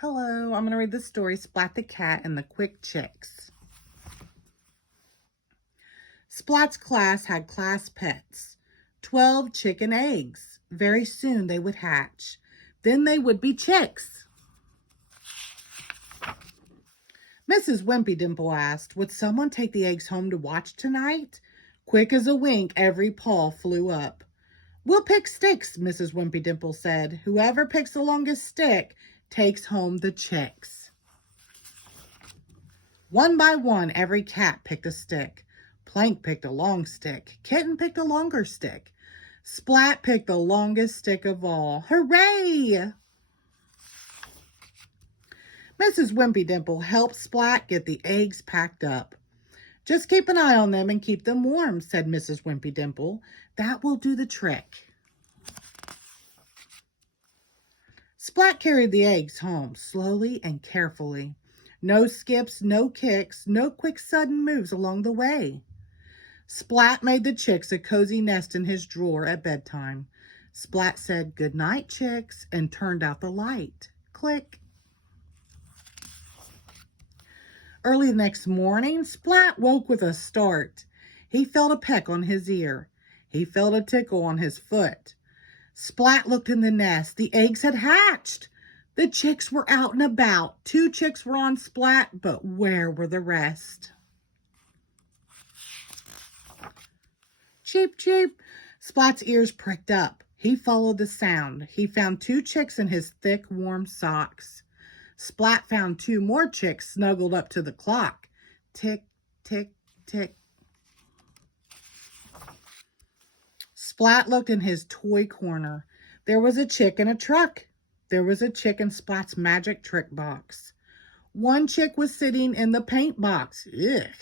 Hello, I'm going to read the story Splat the Cat and the Quick Chicks. Splat's class had class pets, 12 chicken eggs. Very soon they would hatch. Then they would be chicks. Mrs. Wimpy Dimple asked, would someone take the eggs home to watch tonight? Quick as a wink, every paw flew up. We'll pick sticks, Mrs. Wimpy Dimple said. Whoever picks the longest stick takes home the chicks. One by one, every cat picked a stick. Plank picked a long stick. Kitten picked a longer stick. Splat picked the longest stick of all. Hooray! Mrs. Wimpy Dimple helped Splat get the eggs packed up. Just keep an eye on them and keep them warm, said Mrs. Wimpy Dimple. That will do the trick. Splat carried the eggs home slowly and carefully. No skips, no kicks, no quick sudden moves along the way. Splat made the chicks a cozy nest in his drawer at bedtime. Splat said, "Good night, chicks," and turned out the light. Click. Early the next morning, Splat woke with a start. He felt a peck on his ear. He felt a tickle on his foot. Splat looked in the nest. The eggs had hatched. The chicks were out and about. 2 chicks were on Splat, but where were the rest? Cheep, cheep. Splat's ears pricked up. He followed the sound. He found 2 chicks in his thick, warm socks. Splat found 2 more chicks snuggled up to the clock. Tick, tick, tick. Splat looked in his toy corner. There was a chick in a truck. There was a chick in Splat's magic trick box. 1 chick was sitting in the paint box. Ugh.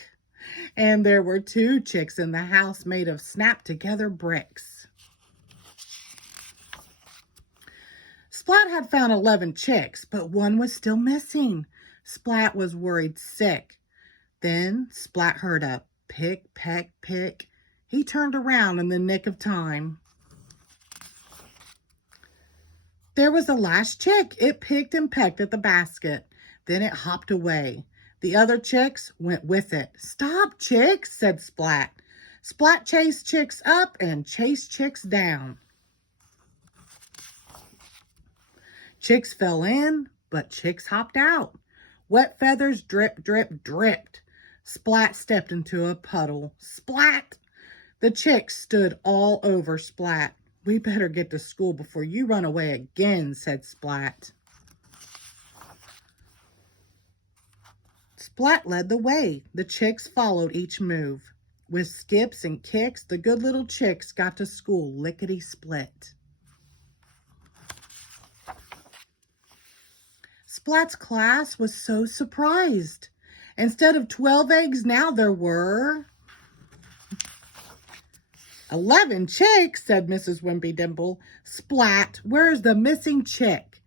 And there were 2 chicks in the house made of snap-together bricks. Splat had found 11 chicks, but 1 was still missing. Splat was worried sick. Then Splat heard a pick, peck, pick. He turned around in the nick of time. There was the last chick. It picked and pecked at the basket. Then it hopped away. The other chicks went with it. Stop, chicks, said Splat. Splat chased chicks up and chased chicks down. Chicks fell in, but chicks hopped out. Wet feathers drip, drip, dripped. Splat stepped into a puddle. Splat! The chicks stood all over Splat. We better get to school before you run away again, said Splat. Splat led the way. The chicks followed each move. With skips and kicks, the good little chicks got to school lickety-split. Splat's class was so surprised. Instead of 12 eggs, now there were 11 chicks, said Mrs. Wimpy Dimple. Splat, where's the missing chick?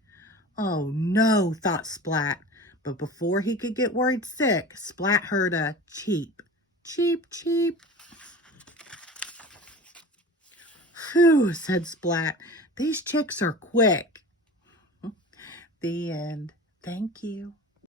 Oh no, thought Splat. But before he could get worried sick, Splat heard a cheep, cheep, cheep. Phew, said Splat. These chicks are quick. The end. Thank you.